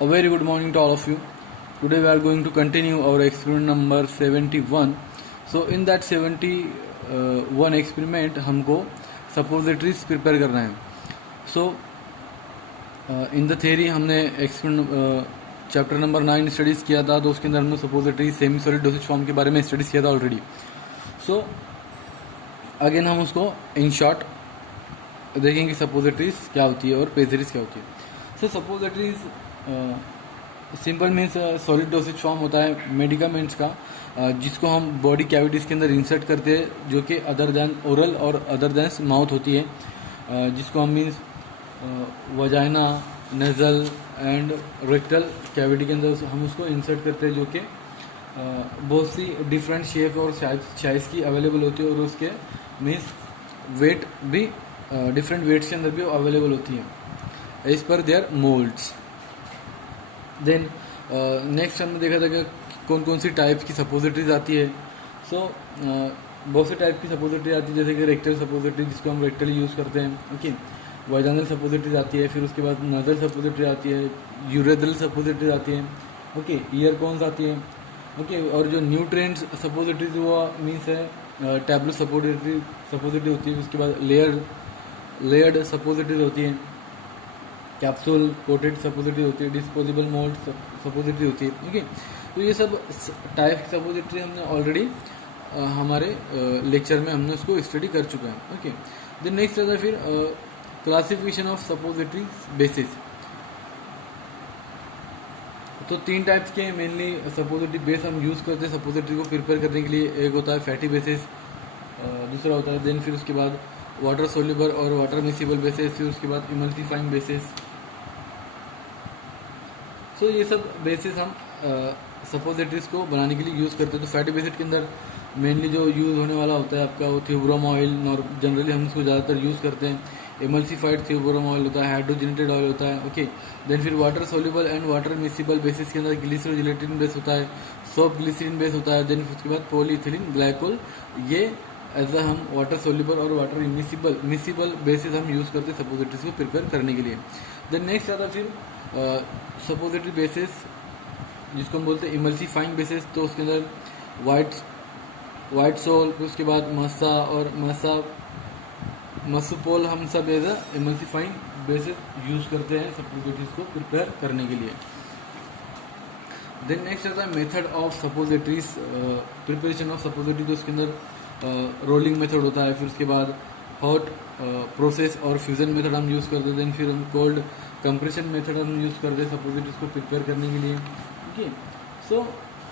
A very good morning to all of you. Today we are going to continue our experiment number 71. So in that 71 experiment हमको suppositories prepare करना है. So in the theory हमने experiment chapter number 9 studies किया था, तो उसके अंदर हमने suppository semi solid dosage form के बारे में स्टडीज़ किया था ऑलरेडी. सो अगेन हम उसको इन शॉर्ट देखेंगे सपोजिटरीज क्या होती है और पेजरीज क्या होती है. So suppositories simple means solid dosage form होता है मेडिकामेंट्स का, जिसको हम बॉडी कैविटीज़ के अंदर इंसर्ट करते हैं, जो कि अदर दैन ओरल और अदर दैन माउथ होती है, जिसको हम means vagina, nasal and rectal cavity के अंदर हम उसको इंसर्ट करते हैं, जो कि बहुत सी डिफरेंट शेप और साइज़ की अवेलेबल होती है, और उसके मीन्स वेट भी डिफरेंट वेट्स के अंदर भी अवेलेबल होती है एज पर देयर मोल्ड्स. देन नेक्स्ट हमने देखा था कि कौन कौन सी टाइप्स की सपोजिटरीज आती है. सो बहुत से टाइप की सपोजिटरी आती है, जैसे कि रेक्टल सपोजिटरी जिसको हम रेक्टली यूज़ करते हैं. ओके, वाइजानल सपोजिटरीज आती है, फिर उसके बाद नजल सपोजिटरी आती है, यूरेथ्रल सपोजिटरीज आती है, ओके, ईयर कोन्स आती है, ओके. और जो न्यूट्रिएंट्स सपोजिटरीज वो मीन्स है टैबलेट सपोजिटरी होती है. उसके बाद लेयर्ड सपोजिटरीज होती है, कैप्सूल कोटेड सपोजिटरी होती है, डिस्पोजेबल मोल्ड सपोजिटरी होती है. ओके, तो ये सब टाइप की सपोजिटरी हमने ऑलरेडी हमारे लेक्चर में हमने उसको स्टडी कर चुके हैं. ओके, देन नेक्स्ट आता है फिर क्लासिफिकेशन ऑफ सपोजिटरी बेसिस. तो तीन टाइप्स के मेनली सपोजिटरी बेस हम यूज़ करते हैं सपोजिटरी को प्रिपेयर करने के लिए. एक होता है फैटी बेसिस, दूसरा होता है देन फिर उसके बाद वाटर सोल्यूबल और वाटर मिसिबल बेसिस, फिर उसके बाद इमल्सिफाइंग बेसिस. सो ये सब बेसिस हम सपोजिटरीज को बनाने के लिए यूज़ करते हैं. तो फैटी बेसिस के अंदर मेनली जो यूज़ होने वाला होता है आपका वो थियोब्रोम ऑयल, जनरली हम इसको ज़्यादातर यूज़ करते हैं. एमल्सिफाइड थियोब्रोम ऑयल होता है, हाइड्रोजनेटेड ऑयल होता है. ओके, देन फिर water soluble and water miscible basis के अंदर ग्लिसरोजिलेटिन बेस होता है, सोप ग्लिसरीन बेस होता है. देन उसके बाद पॉलीइथिलीन ग्लाइकोल, ये एज हम वाटर सोल्यूबल और वाटर मिसिबल बेसिस हम यूज़ करते हैं सपोजिटरीज को प्रिपेयर करने के लिए. देन नेक्स्ट आता फिर सपोजिटरी बेसिस जिसको हम बोलते हैं इमल्सिफाइंग बेसिस. तो उसके अंदर वाइट सोल, फिर उसके बाद मसा और मसुपोल हम सब एज इमल्सिफाइंग बेसिस यूज़ करते हैं सपोजिटरीज को प्रिपेयर करने के लिए. देन नेक्स्ट आता है method of suppositories, preparation of suppository. तो उसके अंदर रोलिंग मेथड होता है, फिर उसके बाद हॉट प्रोसेस और फ्यूजन मेथड हम यूज़ करते हैं. देन फिर हम कोल्ड कंप्रेशन मेथड हम यूज़ करते हैं सपोजिटरीज को प्रिपेयर करने के लिए. ओके, सो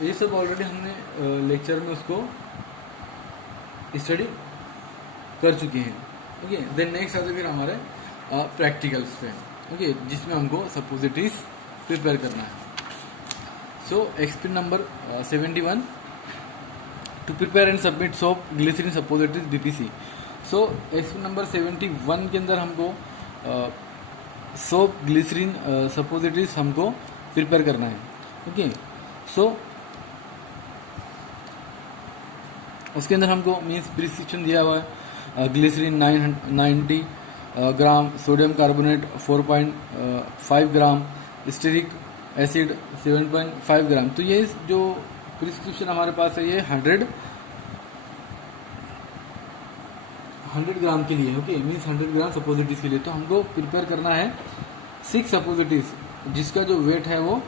ये सब ऑलरेडी हमने लेक्चर में उसको स्टडी कर चुके हैं. ओके, देन नेक्स्ट आते फिर हमारे प्रैक्टिकल्स पे. ओके, जिसमें हमको सपोजिटरीज प्रिपेयर करना है. So experiment number 71 to prepare and submit soap glycerin suppositories BPC. So experiment number 71 के अंदर हमको सोप ग्लिसरीन सपोजिटरीज हमको प्रिपेयर करना है. ओके, सो उसके अंदर हमको मीन्स प्रिस्क्रिप्शन दिया हुआ है. ग्लिसरीन 990 ग्राम, सोडियम कार्बोनेट 4.5 ग्राम, स्टेरिक एसिड 7.5 ग्राम. तो ये जो प्रिस्क्रिप्शन हमारे पास है ये 100 ग्राम के लिए. ओके, मीन्स 100 ग्राम सपोजिटरीज के लिए. तो हमको प्रिपेयर करना है 6 सपोजिटरीज, जिसका जो वेट है वो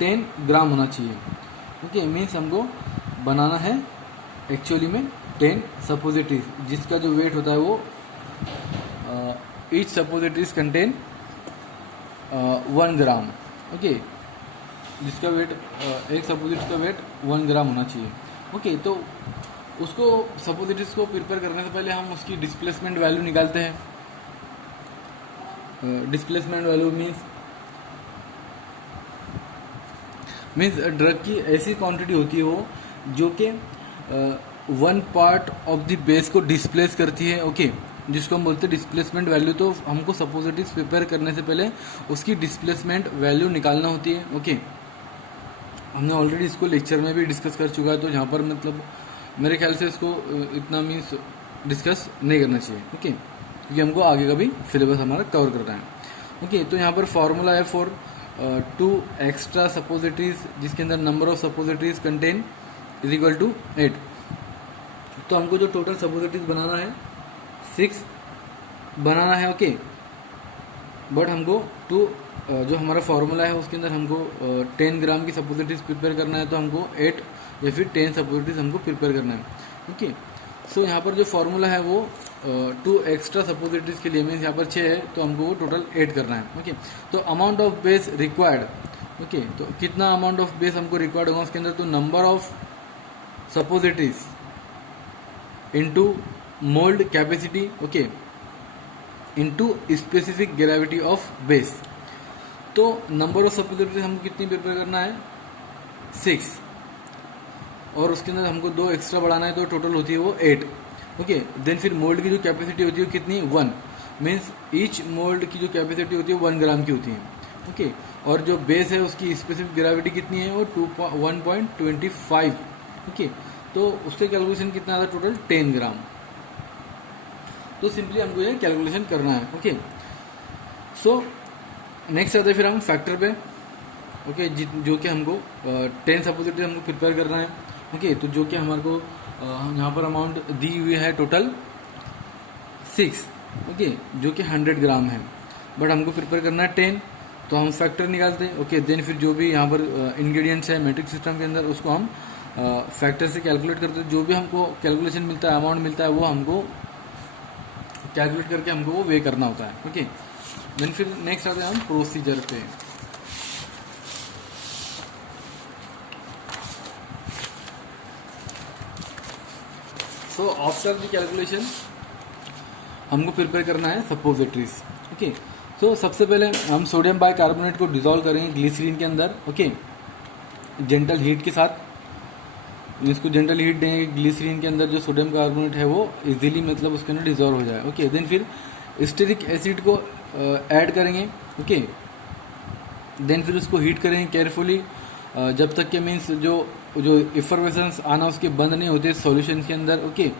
10 ग्राम होना चाहिए. ओके, मीन्स हमको बनाना है एक्चुअली में 10 सपोजिटरीज, जिसका जो वेट होता है वो ईच सपोजिटरीज कंटेन 1 ग्राम. ओके, जिसका वेट एक सपोजिटरी का वेट 1 ग्राम होना चाहिए. ओके, तो उसको सपोजिटरीज को प्रिपेयर करने से पहले हम उसकी डिस्प्लेसमेंट वैल्यू निकालते हैं. डिस्प्लेसमेंट वैल्यू मीन्स ड्रग की ऐसी क्वांटिटी होती है वो जो कि 1 पार्ट ऑफ द बेस को डिस्प्लेस करती है. ओके, जिसको हम बोलते हैं डिस्प्लेसमेंट वैल्यू. तो हमको सपोजिटरीज प्रिपेयर करने से पहले उसकी डिस्प्लेसमेंट वैल्यू निकालना होती है. ओके, हमने ऑलरेडी इसको लेक्चर में भी डिस्कस कर चुका है, तो यहाँ पर मतलब मेरे ख्याल से इसको इतना मीन्स डिस्कस नहीं करना चाहिए. ओके, क्योंकि हमको आगे का भी सिलेबस हमारा कवर करना है. ओके, तो यहाँ पर फॉर्मूला है फॉर 2 एक्स्ट्रा सपोजिटरीज जिसके अंदर number of suppositories content is equal to 8। तो हमको जो टोटल सपोजिटरीज बनाना है 6 बनाना है। ओके, बट हमको जो हमारा फॉर्मूला है उसके अंदर हमको 10 ग्राम की सपोजिटरीज प्रिपेयर करना है, तो हमको 8 या फिर 10 सपोजिटरीज हमको प्रिपेयर करना है। ओके, सो यहाँ पर जो फॉर्मूला है वो 2 एक्स्ट्रा सपोजिटरीज के लिए मीन्स यहाँ पर 6 है, तो हमको वो टोटल 8 करना है। ओके, तो amount of base required, okay, तो कितना अमाउंट ऑफ बेस हमको रिक्वायर्ड होगा उसके अंदर, तो number of suppositories into mould capacity, okay, into specific gravity of base. तो नंबर ऑफ सपोजिटरीज हमको कितनी प्रिपेयर करना है 6, और उसके अंदर हमको 2 एक्स्ट्रा बढ़ाना है, तो टोटल होती है वो 8। ओके, देन फिर मोल्ड की जो कैपेसिटी होती है वो कितनी 1, मीन्स ईच मोल्ड की जो कैपेसिटी होती है 1 ग्राम की होती है। ओके, और जो बेस है उसकी स्पेसिफिक ग्रेविटी कितनी है वो 1.25। ओके, तो उसके कैलकुलेशन कितना आता है टोटल 10 ग्राम। तो सिंपली हमको ये कैलकुलेशन करना है। ओके, सो नेक्स्ट आता है फिर हम फैक्टर पे। ओके, जो कि हमको 10 सपोजिटरी हमको प्रिपेयर करना है। ओके, तो जो कि हमारे को यहाँ पर अमाउंट दी हुई है टोटल 6, ओके, जो कि 100 ग्राम है, बट हमको प्रिपेयर करना है 10, तो हम फैक्टर निकालते हैं। ओके, देन फिर जो भी यहाँ पर इंग्रेडिएंट्स है मैट्रिक सिस्टम के अंदर उसको हम फैक्टर से कैलकुलेट करते हैं। जो भी हमको कैलकुलेशन मिलता है, अमाउंट मिलता है, वो हमको कैलकुलेट करके हमको वो वे करना होता है। ओके, देन फिर नेक्स्ट आते हैं हम प्रोसीजर पे। सो आफ्टर द कैलकुलेशन हमको प्रिपेयर करना है सपोजिटरीज। ओके, सो सबसे पहले हम सोडियम बाइकार्बोनेट को डिसॉल्व करेंगे ग्लिसरीन के अंदर। ओके, जेंटल हीट के साथ, इसको जेंटल हीट देंगे ग्लिसरीन के अंदर, जो सोडियम कार्बोनेट है वो इजीली मतलब उसके अंदर डिसॉल्व हो जाए। ओके, देन फिर स्टेरिक एसिड को ऐड करेंगे। ओके, देन फिर उसको हीट करेंगे केयरफुली जब तक के मीन्स जो इफरवेसेंस आना उसके बंद नहीं होते सॉल्यूशन के अंदर। ओके,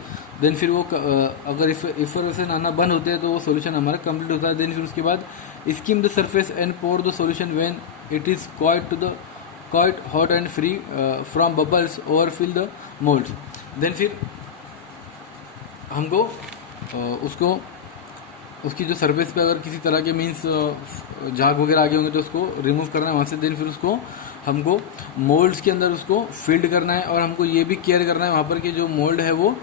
देन फिर वो अगर इफरवेसेंस आना बंद होते हैं तो वो सॉल्यूशन हमारा कंप्लीट होता है। देन फिर उसके बाद skim the surface and pour the solution when it is quite hot and free from bubbles overfill the molds। Then फिर हमको उसकी जो सरफेस पे अगर किसी तरह के मीन्स झाग वगैरह आगे होंगे तो उसको रिमूव करना है वहाँ से। देन फिर उसको हमको मोल्ड्स के अंदर उसको फील्ड करना है, और हमको ये भी केयर करना है वहाँ पर कि जो मोल्ड है वो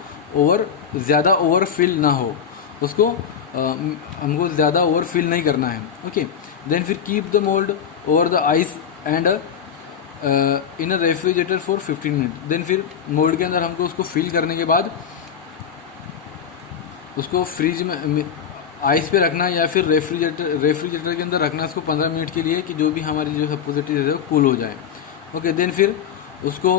ज़्यादा ओवर फिल ना हो, उसको हमको ज़्यादा ओवर फिल नहीं करना है। ओके, देन फिर keep the mould over the ice and in a refrigerator for 15 minute. Then फिर मोल्ड के अंदर हमको उसको फिल करने के बाद उसको फ्रिज में आइस पे रखना है या फिर रेफ्रिजरेटर के अंदर रखना है उसको 15 मिनट के लिए, कि जो भी हमारी जो सपोजिटरी है वो कूल हो जाए। ओके, देन फिर उसको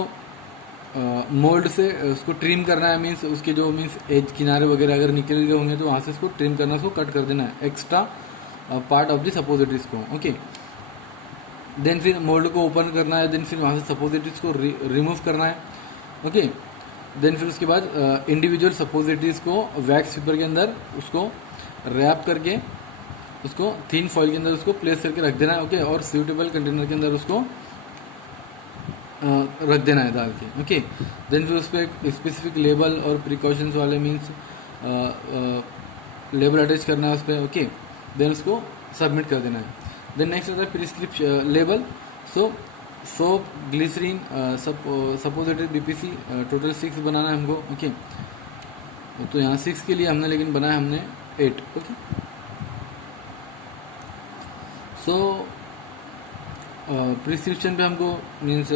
मोल्ड से उसको ट्रिम करना है, मीन्स उसके जो मीन्स एज किनारे वगैरह अगर निकल गए होंगे तो वहाँ से उसको ट्रिम करना, उसको कट कर देना है extra part of the suppositories को। ओके, देन फिर मोल्ड को ओपन करना है, देन फिर वहाँ से सपोजिटरीज को रिमूव करना है। ओके, देन फिर उसके बाद इंडिविजुअल सपोजिटरीज को वैक्स पेपर के अंदर उसको रैप करके उसको थिन फॉइल के अंदर उसको प्लेस करके रख देना है। ओके, और सूटेबल कंटेनर के अंदर उसको रख देना है डाल के। ओके, देन फिर उस पर एक स्पेसिफिक लेबल और प्रिकॉशंस वाले मीन्स लेबल अटैच करना है उस पर। ओके, देन उसको सबमिट कर देना है। देन नेक्स्ट आता है prescription label. So soap, glycerin, suppository, BPC, total 6 बनाना है हमको। ओके, तो यहाँ 6 के लिए हमने लेकिन बनाया हमने 8। ओके, सो प्रिस्क्रिप्शन पे हमको मीन्स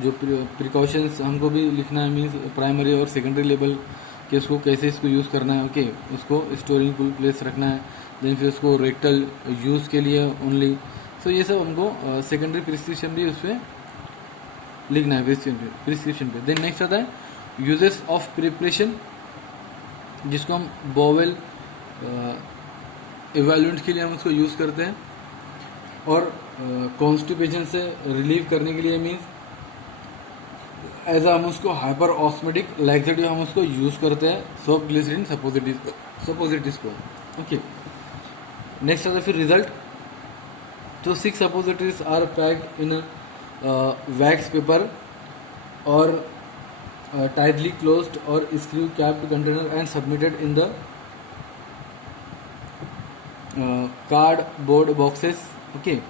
जो प्रिकॉशंस हमको भी लिखना है, मीन्स प्राइमरी और सेकेंडरी लेवल कि उसको कैसे इसको यूज़ करना है। ओके, उसको स्टोरिंग कूल प्लेस रखना है, देन फिर उसको रेक्टल यूज़ के लिए ओनली। सो ये सब हमको सेकेंडरी प्रिस्क्रिप्शन भी उस पर लिखना है प्रिस्क्रिप्शन पे। देन नेक्स्ट आता है यूजेस ऑफ प्रिपरेशन, जिसको हम बोवेल इवेल्युएंट के लिए हम उसको यूज़ करते हैं, और कॉन्स्टिपेशन से रिलीव करने के लिए मीन्स एज हम उसको हाइपर ऑस्मेटिक लैक्सेटिव हम उसको यूज़ करते हैं सोप, ग्लिसरीन, सपोजिटरीज को। ओके, नेक्स्ट आता है फिर रिजल्ट। तो 6 suppositories are packed in wax paper और tightly closed or screw capped container and submitted in the cardboard boxes, okay,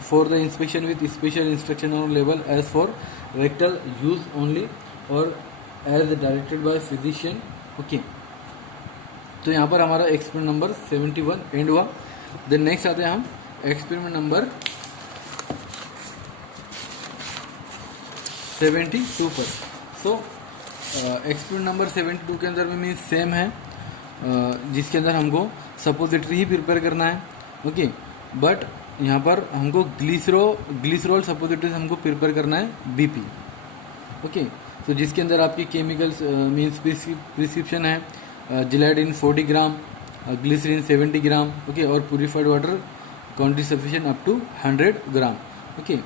for the inspection with special instruction on label as for rectal use only or as directed by physician, okay। तो यहाँ पर हमारा experiment number 71 and हुआ। Then next आते हैं हम experiment number 72 पर। सो experiment number 72 के अंदर में मीन्स सेम है, जिसके अंदर हमको सपोजिटरी ही प्रिपेयर करना है, ओके। बट यहाँ पर हमको ग्लिसरॉल सपोजिटरीज हमको प्रिपेयर करना है बीपी, ओके। तो जिसके अंदर आपकी केमिकल्स मीन्स प्रिस्क्रिप्शन है gelatin 40 gram, glycerin 70 gram, okay, और purified water quantity sufficient up to 100 gram, okay.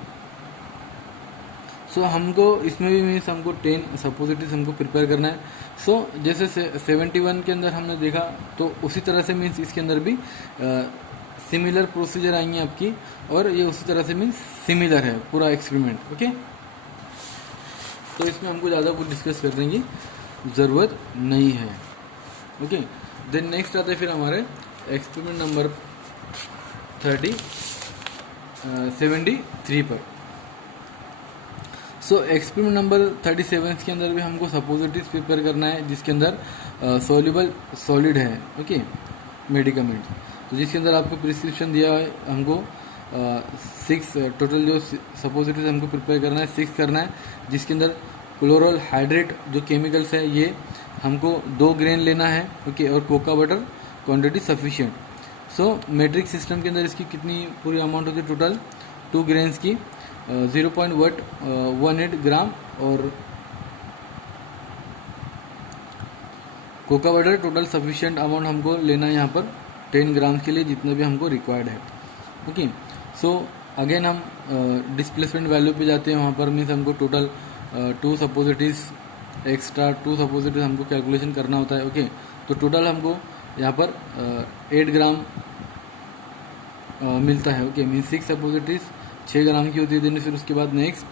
So हमको इसमें भी मीन्स हमको 10 सपोजिटरीज हमको प्रिपेयर करना है। सो जैसे 71 के अंदर हमने देखा तो उसी तरह से मीन्स इसके अंदर भी सिमिलर प्रोसीजर आएंगी आपकी, और ये उसी तरह से मीन्स सिमिलर है पूरा एक्सपेरिमेंट, ओके। तो इसमें हमको ज़्यादा कुछ डिस्कस करने की ज़रूरत नहीं है, ओके। देन नेक्स्ट आते हैं फिर हमारे एक्सपेरिमेंट नंबर 73 पर। सो एक्सपेरिमेंट नंबर 37 के अंदर भी हमको सपोजिटरीज प्रिपेयर करना है, जिसके अंदर सॉल्युबल सॉलिड है, ओके, मेडिकामेंट। तो जिसके अंदर आपको प्रिस्क्रिप्शन दिया है हमको 6 टोटल जो सपोजिटरीज हमको प्रिपेयर करना है 6 करना है, जिसके अंदर क्लोरल हाइड्रेट जो केमिकल्स है ये हमको 2 ग्रेन लेना है, ओके, और कोका बटर क्वांटिटी सफिशिएंट। सो मैट्रिक सिस्टम के अंदर इसकी कितनी पूरी अमाउंट होती है टोटल 2 ग्रेन्स की 0.18 ग्राम, और cocoa butter total sufficient amount हमको लेना है यहाँ पर 10 ग्राम के लिए, जितना भी हमको रिक्वायर्ड है, ओके। सो अगेन हम डिस्प्लेसमेंट वैल्यू पे जाते हैं। वहाँ पर मीन्स हमको टोटल 2 सपोजिटरीज एक्स्ट्रा 2 सपोजिटरीज हमको कैलकुलेशन करना होता है, ओके। तो टोटल हमको यहाँ पर 8 ग्राम मिलता है, ओके। मीन्स 6 सपोजिटरीज 6 ग्राम की होती है। देन फिर उसके बाद नेक्स्ट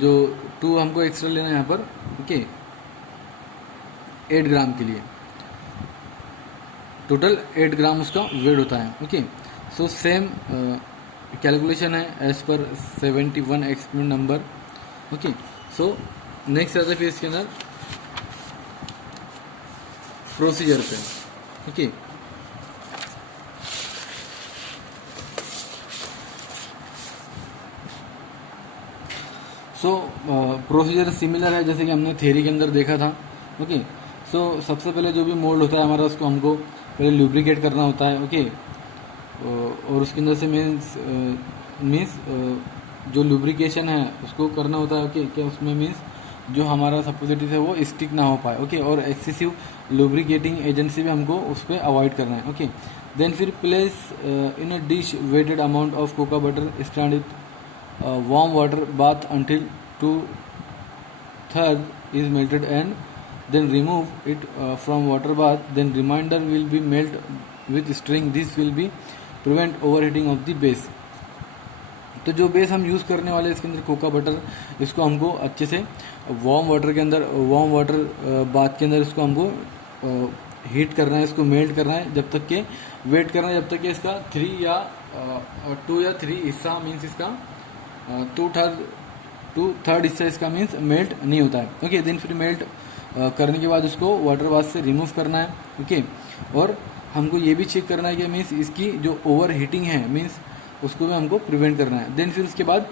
जो 2 हमको एक्स्ट्रा लेना है यहाँ पर, ओके, 8 ग्राम के लिए टोटल 8 ग्राम उसका वेट होता है, ओके। सो सेम कैलकुलेशन है as per 71 experiment number, okay. So next आता है फिर इसके अंदर प्रोसीजर पे, ओके। सो प्रोसीजर सिमिलर है जैसे कि हमने थ्योरी के अंदर देखा था, ओके। सो सबसे पहले जो भी मोल्ड होता है हमारा उसको हमको पहले लुब्रिकेट करना होता है, ओके। और उसके अंदर से मीन्स जो लुब्रिकेशन है उसको करना होता है, ओके। क्या उसमें मीन्स जो हमारा सपोजिटरीज है वो स्टिक ना हो पाए, ओके। और एक्सेसिव लुब्रिकेटिंग एजेंसी भी हमको उस पर अवॉइड करना है, ओके। देन फिर place in a dish weighted amount of cocoa butter stand with warm water bath until 2/3 is melted and then remove it from water bath. Then remainder will be melt with string. This will be prevent overheating of the base. तो जो base हम use करने वाले इसके अंदर cocoa butter, इसको हमको अच्छे से वार्म वाटर बाथ के अंदर इसको हमको हीट करना है, इसको मेल्ट करना है, जब तक के वेट करना है जब तक कि इसका 2 या 3 हिस्सा मीन्स इसका 2/3 हिस्सा इसका मीन्स मेल्ट नहीं होता है, ओके। देन फिर मेल्ट करने के बाद उसको वाटर बाथ से रिमूव करना है, ओके। और हमको ये भी चेक करना है कि मीन्स इसकी जो ओवर हीटिंग है मीन्स उसको भी हमको प्रिवेंट करना है। देन फिर उसके बाद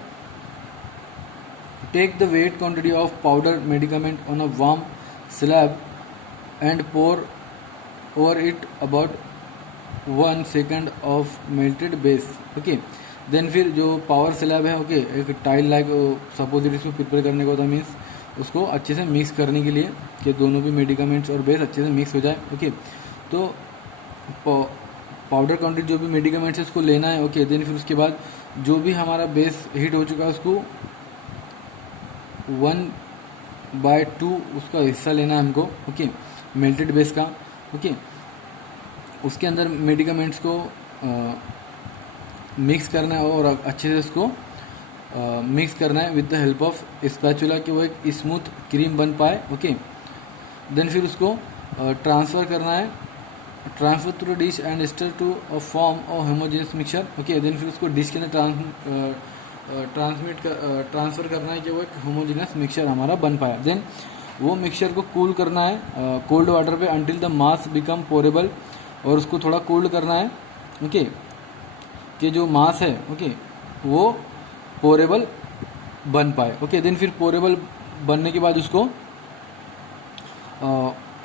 take the weight quantity of powder medicament on a warm slab and pour over it about 1 second of melted base, okay. Then फिर जो पावर स्लैब है, ओके, एक टाइल लाइक सपोजिटरीज को प्रिपेयर करने का होता है, मीन्स उसको अच्छे से मिक्स करने के लिए कि दोनों भी मेडिकामेंट्स और बेस अच्छे से मिक्स हो जाए, ओके। तो पाउडर क्वांटिटी जो भी मेडिकामेंट्स है उसको लेना है, ओके। देन फिर उसके बाद जो भी हमारा बेस हीट हो चुका है उसको 1/2 उसका हिस्सा लेना है हमको, ओके, मेल्टेड बेस का, ओके। उसके अंदर मेडिकामेंट्स को मिक्स करना है और अच्छे से उसको मिक्स करना है with the help of spatula कि वो एक स्मूथ क्रीम बन पाए। ओके, देन फिर उसको ट्रांसफ़र करना है, transfer through dish and stir to a form of homogeneous mixture. Okay, then फिर उसको डिश के अंदर ट्रांसफ़र करना है कि वो एक होमोजेनियस मिक्सचर हमारा बन पाए। देन वो मिक्सचर को कूल करना है कोल्ड वाटर पे अंटिल द मास बिकम पोरेबल, और उसको थोड़ा कोल्ड करना है। ओके, कि जो मास है ओके वो पोरेबल बन पाए। ओके, देन फिर पोरेबल बनने के बाद उसको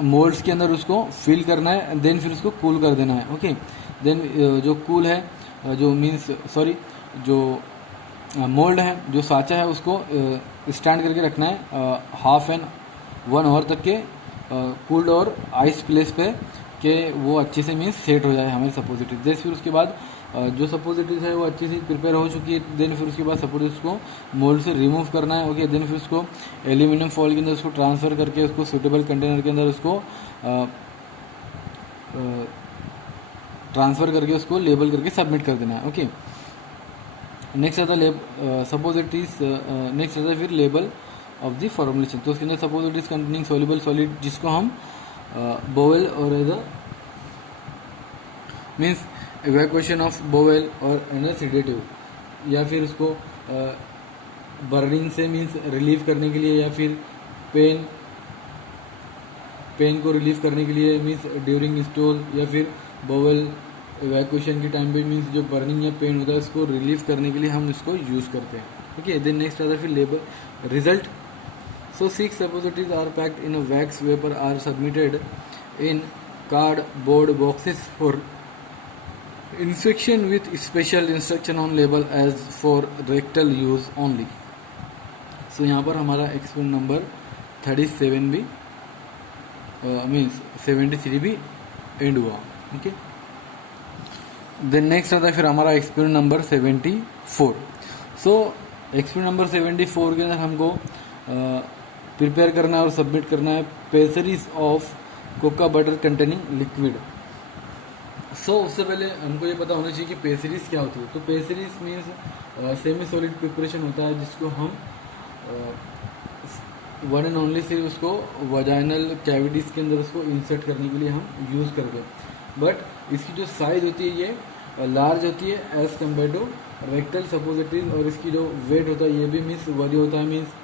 मोल्ड्स के अंदर उसको फिल करना है, देन फिर उसको कूल कर देना है। ओके, देन जो कूल है जो मीन्स सॉरी जो मोल्ड है जो साँचा है उसको स्टैंड करके रखना है हाफ एंड 1 आवर तक के कूल्ड और आइस प्लेस पे कि वो अच्छे से मीन्स सेट हो जाए हमारी सपोजिटरी। देन फिर उसके बाद जो सपोजिटरीज है वो अच्छे से प्रिपेयर हो चुकी है। देन फिर उसके बाद सपोजिटरीज को मोल्ड से रिमूव करना है। ओके, देन फिर उसको एल्यूमिनियम फॉइल के अंदर उसको ट्रांसफ़र करके उसको सूटेबल कंटेनर के अंदर उसको ट्रांसफ़र करके उसको लेबल करके सबमिट कर देना है। ओके, नेक्स्ट आता है सपोजिटरीज, नेक्स्ट आता है फिर लेबल ऑफ द फॉर्मुलेशन। तो उसके अंदर सपोजिटरीज कंटेनिंग सोल्यूबल सॉलिड जिसको हम बोवेल और as means evacuation of bowel और एन सीडेटिव, या फिर उसको बर्निंग से मीन्स रिलीव करने के लिए, या फिर पेन को रिलीव करने के लिए मीन्स ड्यूरिंग स्टोल, या फिर बोवेल इवैक्यूएशन के टाइम पे मीन्स जो बर्निंग या पेन होता है उसको रिलीव करने के लिए हम इसको यूज़ करते हैं। ओके, देन नेक्स्ट आता है फिर label result. So 6 suppositories are packed in a wax paper are submitted in cardboard boxes for inspection with special instruction on label as for rectal use only. So यहाँ पर हमारा experiment number 37 भी means 73 भी and हुआ। Okay, then next आता है फिर हमारा एक्सपेरिमेंट नंबर 74। सो एक्सपेरिमेंट नंबर 74 के अंदर हमको प्रिपेयर करना है और सबमिट करना है pessaries of cocoa butter containing liquid. So उससे पहले हमको ये पता होना चाहिए कि पेसरीज क्या होती है। तो पेसरीज मीन्स सेमी सॉलिड प्रिपरेशन होता है जिसको हम वन एंड ओनली सिर्फ उसको वजाइनल कैविटीज़ के अंदर उसको इंसर्ट करने के लिए हम यूज़ करते हैं। बट इसकी जो साइज़ होती है ये लार्ज होती है as compare to rectal suppositories, और इसकी जो वेट होता है ये भी मीन्स वरी होता है, मीन्स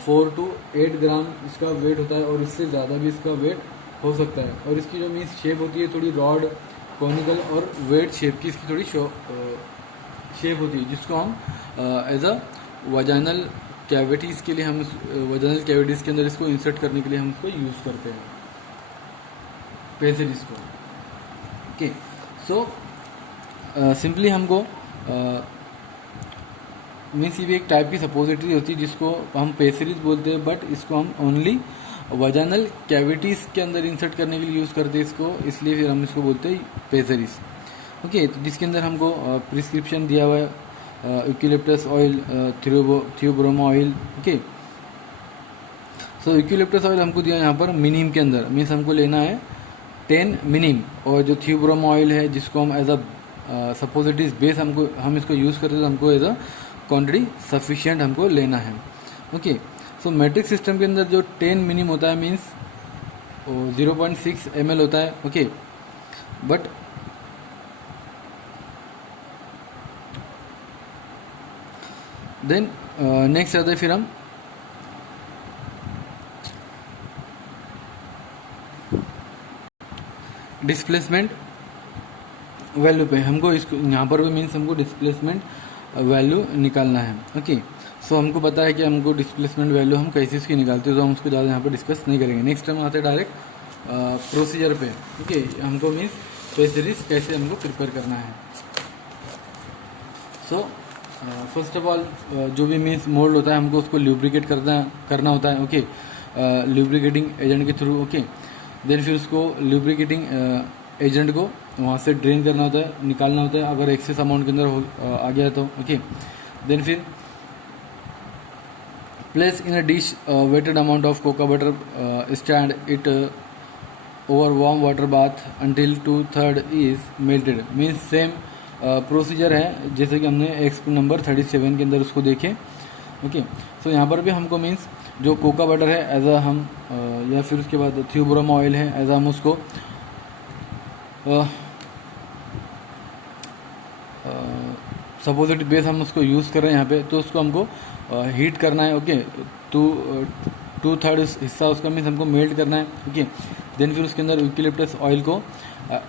4 to 8 ग्राम इसका वेट होता है, और इससे ज़्यादा भी इसका वेट हो सकता है। और इसकी जो मीन्स शेप होती है थोड़ी रॉड कॉनिकल और वेट शेप की इसकी थोड़ी शेप होती है, जिसको हम एज अ वजाइनल कैविटीज़ के लिए हम वजाइनल कैविटीज़ के अंदर इसको इंसर्ट करने के लिए हम इसको यूज़ करते हैं पेसरीज को। ओके, सो सिंपली हमको मीन्स ये भी एक टाइप की सपोजिटरी होती है जिसको हम पेसरीज बोलते हैं, बट इसको हम ओनली वजाइनल कैविटीज़ के अंदर इंसर्ट करने के लिए यूज़ करते हैं इसको, इसलिए फिर हम इसको बोलते हैं पेसरीज। ओके, तो जिसके अंदर हमको प्रिस्क्रिप्शन दिया हुआ है eucalyptus oil, theobroma oil. Okay, so eucalyptus oil हमको दिया यहाँ पर मिनिम के अंदर, मीन्स हमको लेना है 10 मिनिम, और जो थियोब्रोमा ऑयल है जिसको हम एज अ सपोजिटरीज बेस हम इसको यूज़ करते हैं, तो हमको एज अ क्वांटिटी सफिशिएंट हमको लेना है। ओके, सो मैट्रिक सिस्टम के अंदर जो 10 मिनिम होता है मीन्स 0.6 ml होता है। ओके, बट देन नेक्स्ट आता है फिर हम डिस्प्लेसमेंट वैल्यू पे, हमको इसको यहाँ पर भी मीन्स हमको डिस्प्लेसमेंट वैल्यू निकालना है। ओके, सो हमको पता है कि हमको डिस्प्लेसमेंट वैल्यू हम कैसे इसकी निकालते हैं, तो हम उसको ज़्यादा यहाँ पर डिस्कस नहीं करेंगे। नेक्स्ट हम आते हैं डायरेक्ट प्रोसीजर पे। ओके, हमको मीन्स पेसरीज कैसे हमको प्रिपेयर करना है। सो फर्स्ट ऑफ ऑल जो भी मीन्स मोल्ड होता है हमको उसको ल्यूब्रिकेट करना होता है। ओके, ल्यूब्रिकेटिंग एजेंट के थ्रू। ओके, देन फिर उसको ल्यूब्रिकेटिंग एजेंट को वहाँ से ड्रेन करना होता है, निकालना होता है अगर एक्सेस अमाउंट के अंदर आ गया तो। ओके, देन फिर place in a dish weighted amount of cocoa butter, stand it over warm water bath until 2/3 is melted। Means same procedure है जैसे कि हमने एक्सपेरिमेंट नंबर 37 के अंदर उसको देखे। ओके, सो यहाँ पर भी हमको मीन्स जो कोका बटर है एज अ हम या फिर उसके बाद थियोब्रोम ऑयल है एज हम उसको सपोजिटिव बेस हम उसको यूज़ कर रहे हैं यहाँ पे, तो उसको हमको हीट करना है। ओके, 2/3 हिस्सा उसका मीन्स हमको मेल्ट करना है। ओके, देन फिर उसके अंदर यूकेलिप्टस ऑयल को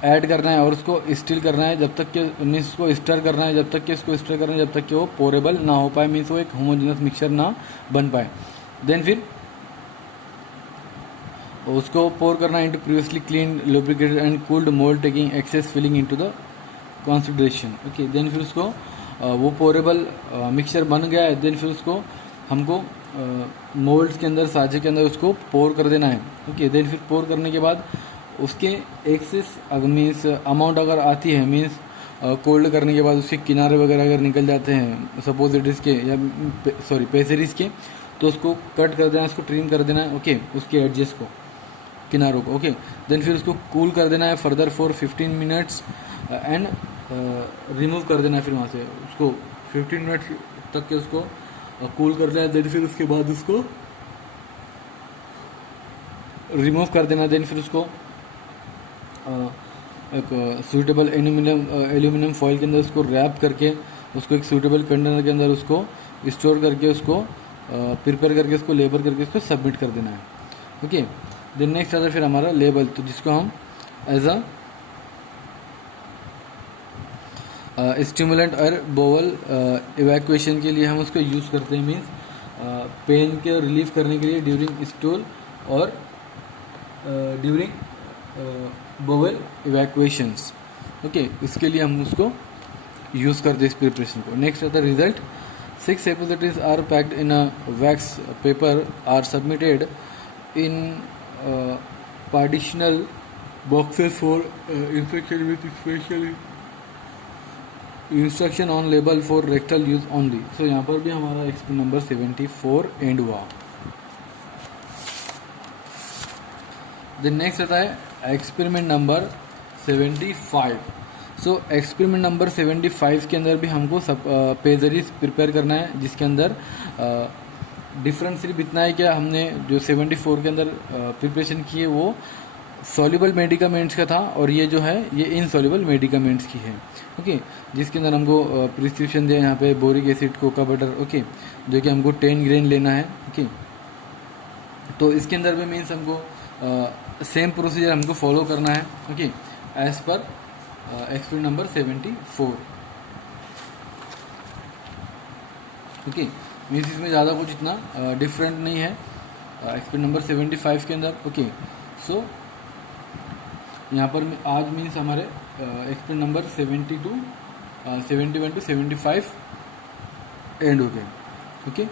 ऐड करना है और उसको स्टिल करना है जब तक कि मीन्स उसको स्टर करना है जब तक कि उसको स्टर करना है जब तक कि वो पोरेबल ना हो पाए, मीन्स वो एक होमोजेनस मिक्सचर ना बन पाए। देन फिर उसको पोर करना into previously clean lubricated and cooled mould taking excess filling into the consideration. Okay, then फिर उसको वो पोरेबल मिक्सचर बन गया है, देन फिर उसको हमको मोल्ड्स के अंदर साजे के अंदर उसको पोर कर देना है। ओके, देन फिर पोर करने के बाद उसके एक्सेस मीन्स अमाउंट अगर आती है मीन्स कोल्ड करने के बाद उसके किनारे वगैरह अगर निकल जाते हैं सपोजिटरीज के या पेसरीज के, तो उसको कट कर देना है, उसको ट्रिम कर देना है। ओके, उसके एडजेस को किनारों को। ओके, देन फिर उसको कूल कर देना है further for 15 minutes and remove कर देना है। फिर वहाँ से उसको 15 मिनट तक के उसको कूल कर देना है, देन फिर उसके बाद उसको रिमूव कर देना है। देन फिर उसको एक सूटेबल एल्यूमिनियम फॉइल के अंदर उसको रैप करके उसको एक सूटेबल कंटेनर के अंदर उसको स्टोर करके उसको प्रिपेयर करके उसको लेबल करके उसको सबमिट कर देना है। ओके, देन नेक्स्ट आता है फिर हमारा लेबल, तो जिसको हम एज अ स्टिमुलेंट और बोवल इवैक्यूएशन के लिए हम उसको यूज़ करते हैं। मीन्स पेन के रिलीफ करने के लिए ड्यूरिंग स्टूल और ड्यूरिंग बोवल इवैक्यूएशंस। ओके, इसके लिए हम उसको यूज़ करते हैं इस प्रिपरेशन को। नेक्स्ट आता है result. 6 suppositories are packed in a wax paper are submitted in partitional boxes for infection with special instruction on label for rectal use only. So यहाँ पर भी हमारा एक्सपेरिमेंट नंबर 74 एंड हुआ। देन नेक्स्ट आता है experiment number 75। So experiment number 75 के अंदर भी हमको सब पेजरीज प्रिपेयर करना है, जिसके अंदर डिफरेंस सिर्फ इतना है कि हमने जो 74 के अंदर प्रिपरेशन की है वो सॉल्युबल मेडिकामेंट्स का था और ये जो है ये इनसॉल्युबल मेडिकामेंट्स की है। ओके, जिसके अंदर हमको प्रिस्क्रिप्शन दिया यहाँ पे boric acid, cocoa butter. Okay, जो कि हमको 10 ग्रेन लेना है। ओके, तो इसके अंदर भी मीन्स हमको सेम प्रोसीजर हमको फॉलो करना है। Okay, as per experiment number 74। Okay, means इसमें ज़्यादा कुछ इतना डिफरेंट नहीं है एक्सपेरिमेंट नंबर 75 के अंदर। ओके, सो यहाँ पर आज मीन्स हमारे एक्सपेरिमेंट नंबर 71 to 75 एंड हो गए। ओके।